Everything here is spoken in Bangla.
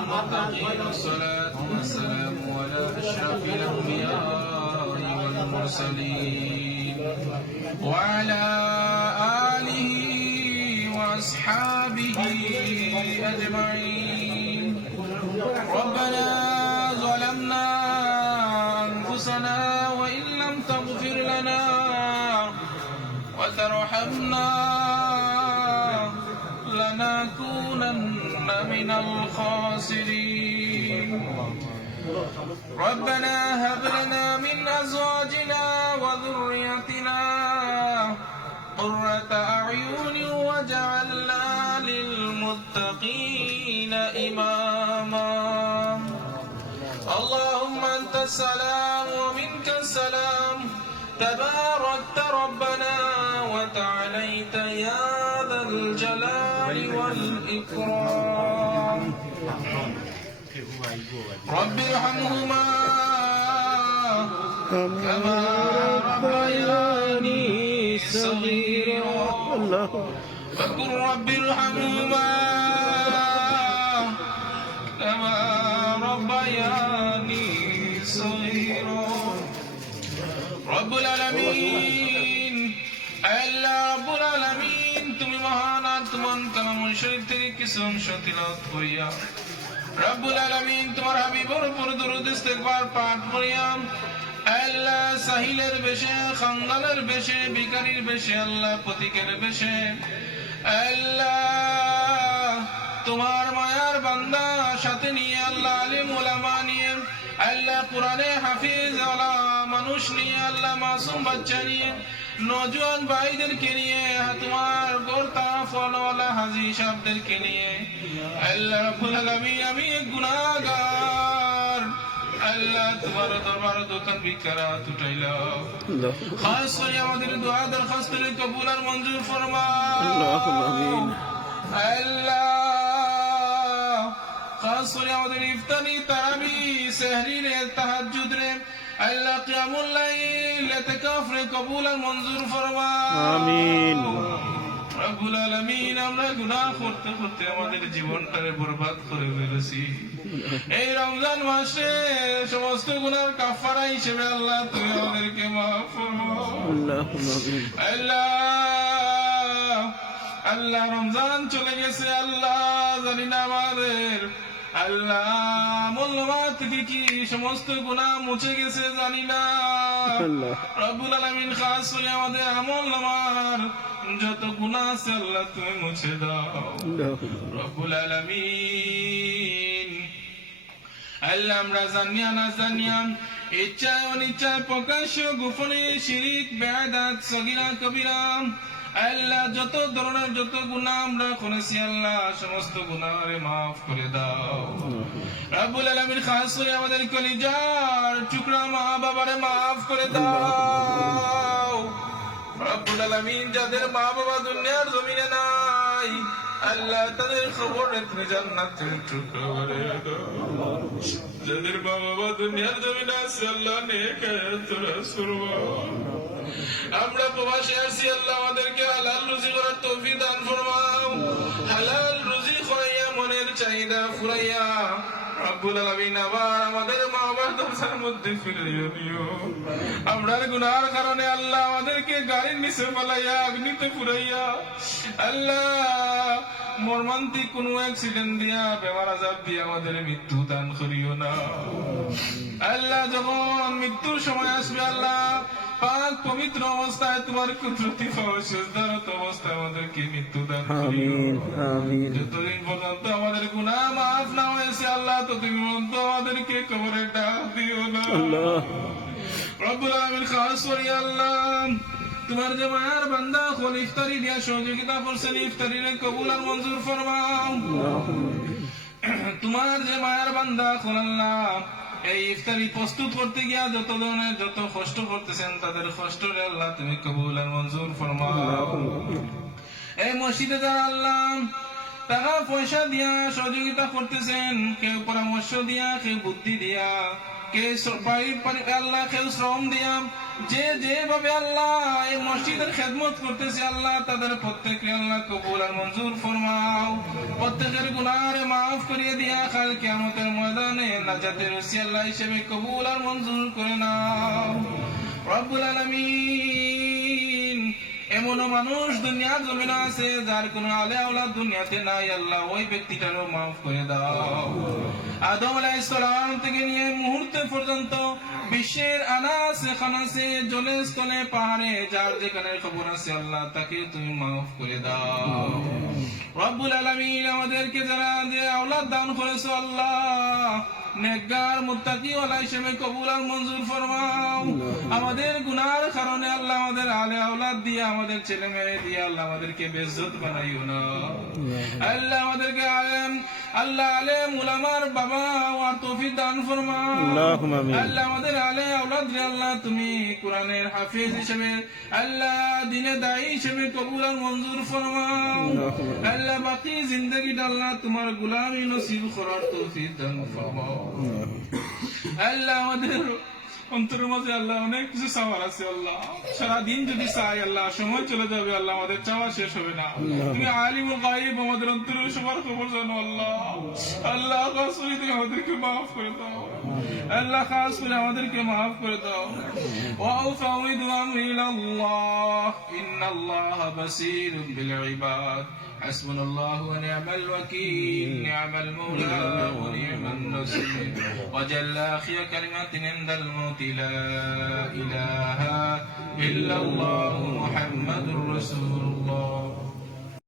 للمتقين الصلاة والسلام على أشرف الأنبياء والمرسلين وعلى آله وأصحابه أجمعين ربنا ظلمنا أنفسنا وإن لم تغفر لنا وترحمنا لنكونن من الخاسرين. ربنا هب لنا من أزواجنا وذريتنا قرة أعين وجعلنا للمتقين إماما. اللهم أنت السلام ومنك السلام. تباركت ربنا وتعاليت يا ذكرا رب ارحمهما كما ربياني صغيرا فقل رب ارحمهما كما ربياني صغيرا رب العالمين ألا رب العالمين কিছু অংশ রব্বুল তোমার হাবিবর উপর দরুদ পাঠ করিয়া আল্লাহ সাহিলের বেশে খাঙ্গালের বেশে বেশে, আল্লাহ প্রতীকের বেশে। আল্লাহ, তোমার মায়ার বান্দা, সাথে নিয়ে আল্লাহ আলিম ওলামা নিয়ে, আল্লাহ কোরআনে হাফিজ আলা মানুষ নিয়ে, আল্লাহ মাসুম বাচ্চা নিয়ে নজওয়ান ভাইদেরকে নিয়ে তোমার গোরতা ফলওয়ালা হাজি সাহেবদেরকে নিয়ে। আল্লাহ রাব্বুল আলামিন আমি গুনাহগার। আল্লাহ তোমার দরবার দোকান বিকারা তুটাইলাম খাস করে আমাদের দোয়া দরখাস্ত কবুল আর মঞ্জুর ফরমাও আল্লাহ খাস করে আমাদের ইফতারি তারাবি সেহরি রে তাহাজ্জুদ রে। আল্লাহ কিয়ামুল লাইল ইতিকাফ কবুল আর মঞ্জুর ফরমাও আমিন। রব্বুল আলামিন আমরা গুনাহ করতে করতে আমাদের জীবনটারে বরবাদ করে ফেলেছি। এই রমজান মাসে সমস্ত গুনার কাফারা হিসেবে আল্লাহ তুমি আমাদেরকে মাফ ফরমাও আল্লাহ আল্লাহ রমজান চলে গেছে আল্লাহ জানি না আমাদের আল্লাহ মোল্লমা থেকে কি সমস্ত গুণা মুছে গেছে জানি না। রব্বুল আলামিন খাস করে আমাদের আমল নামার যত গুণা আছে আল্লাহ তুমি মুছে দাও। রব্বুল আলামিন। আল্লাহ আমরা জানিয়া না জানিয়া ইচ্ছায় অনিচ্ছায় প্রকাশ্য গোপনে শিরিক বেয়াদাত সগিরা, কবিরা। আল্লাহ যত ধরনের যত গুনাহ আমরা করেছি, আল্লাহ সমস্ত গুনাহরে মাফ করে দাও। রাব্বুল আলামিন খাস করে আমাদের কলিজার টুকরা মা বাবারে মাফ করে দাও। রব্বুল আলামিন যাদের মা বাবা দুনিয়ার জমিনে নাই, আল্লাহ তাদের খবর তুমি জান্নাতের টুকরো করে দাও। যাদের মা বা দুনিয়ার জমিনে আছে আল্লাহ নেক আমরা প্রবাসে আছি, আল্লাহ আমাদেরকে হালাল রুজি করার তৌফিক দান ফরমাও। হালাল রুজি খাইয়া মনের চাহিদা ফুরাইয়া। রব্বুল আলামিন আবার আমাদের মা বাবার দরজার মধ্যে ফিরিয়ে দিও আমরার গুনার কারণে আল্লাহ আমাদেরকে গাড়ির নিচে অগ্নিতে পুরাইয়া আল্লাহ মর্মান্তিক কোন অ্যাক্সিডেন্ট দিয়া বেমার আজাব দিয়ে আমাদের মৃত্যু দান করিও না। আল্লাহ যখন মৃত্যুর সময় আসবে আল্লাহ পাক পবিত্র অবস্থায় তোমার কুদরতি ফসদারত অবস্থায় আমাদেরকে মৃত্যু দান করিও। আমিন আমিন। যতদিন পর্যন্ত আমাদের গুনাহ মাফ না ততদিন পর্যন্ত আমাদেরকে কবরে ডাক দিও না। রব্বুল আলামিন খাস করি আল্লাহ। তোমার যে মায়ার বান্দা খোল ইফতারি দিয়া সহযোগিতা করছেন ইফতারিরে কবুল আর মঞ্জুর ফরমাও। তোমার যে মায়ার বান্দা খোল আল্লাহ এই ইফতারি প্রস্তুত করতে গিয়া যত ধরনের যত কষ্ট করতেছেন তাদের কষ্ট আল্লাহ তুমি কবুল আর মঞ্জুর ফরমাও। এই মসজিদে যারা আল্লাহ টাকা পয়সা দিয়া সহযোগিতা করতেছেন, কেউ পরামর্শ দিয়া, কেউ বুদ্ধি দিয়া আল্লাহ, কেউ শ্রম দিয়া। যে যেভাবে আল্লাহ এই মসজিদের খেদমত করতেছে, আল্লাহ তাদের প্রত্যেককে আল্লাহ কবুল আর মঞ্জুর ফরমাও। প্রত্যেকের গুনারে মাফ করিয়ে দিয়া কাল কিয়ামতের ময়দানে নাজাতের রসি আল্লাহ হিসেবে কবুল আর মঞ্জুর করে নাও। রব্বুল আলামিন। এমনও মানুষ দুনিয়া জমিন আছে যার কোনো আলে আওলাদ দুনিয়াতে নাই। আল্লাহ ওই ব্যক্তিটারও মাফ করে দাও। আদম আলাইহিস সালাম থেকে নিয়ে মুহূর্তে পর্যন্ত বিশ্বের আনাসে খানাসে জলে স্থলে পাহাড়ে যার যেখানে খবর আছে আল্লাহ তাকে তুমি মাফ করে দাও। রব্বুল আলামিন আমাদেরকে যারা যে আওলাদ দান করেছ আল্লাহ। নেকগার মুত্তাকি ওলা হিসেবে কবুল আর মঞ্জুর ফরমাও। আমাদের গুনার কারণে আল্লাহ আমাদের আলে আওলাদ দিয়ে আমাদের ছেলে মেয়ে দিয়ে আল্লাহ আমাদেরকে বেজ্জত বানাইও না। আল্লাহ আমাদেরকে আলেম আল্লাহ আলে মুলামার বাবা আর তৌফিক দান ফরমাও। আল্লাহ আমাদের আলে আওলাদ রে আল্লাহ তুমি কোরআনের হাফিজ হিসেবে আল্লাহ দিনে দায়ী হিসেবে কবুল আর মঞ্জুর ফরমাও। আল্লাহ বাকি জিন্দগিটা আল্লাহ তোমার গুলামী নসিব করার তৌফিক দান ফরমাও। আল্লাহ আমাদের অন্তরের মাঝে আল্লাহ অনেক কিছু চাওয়ার আছে আল্লাহ। সারাদিন যদি চাই আল্লাহ সময় চলে যাবে আল্লাহ আমাদের চাওয়া শেষ হবে না। তুমি আলিম ও গাইব আমাদের অন্তরের সবার খবর জানো আল্লাহ। আল্লাহ কাসুরি তুমি আমাদেরকে মাফ করে দাও। আল্লাহ খাস করে আমাদেরকে মাফ করে দাও। ওয়াউফাউইদু আমরি ইলাল্লাহ ইন্নাল্লাহ বাসীরুন বিল ইবাদ। حسبنا الله ونعم الوكيل نعم المولى. ونعم النصير. وجل آخر كلمة عند الموت لا إله إلا الله محمد رسول الله.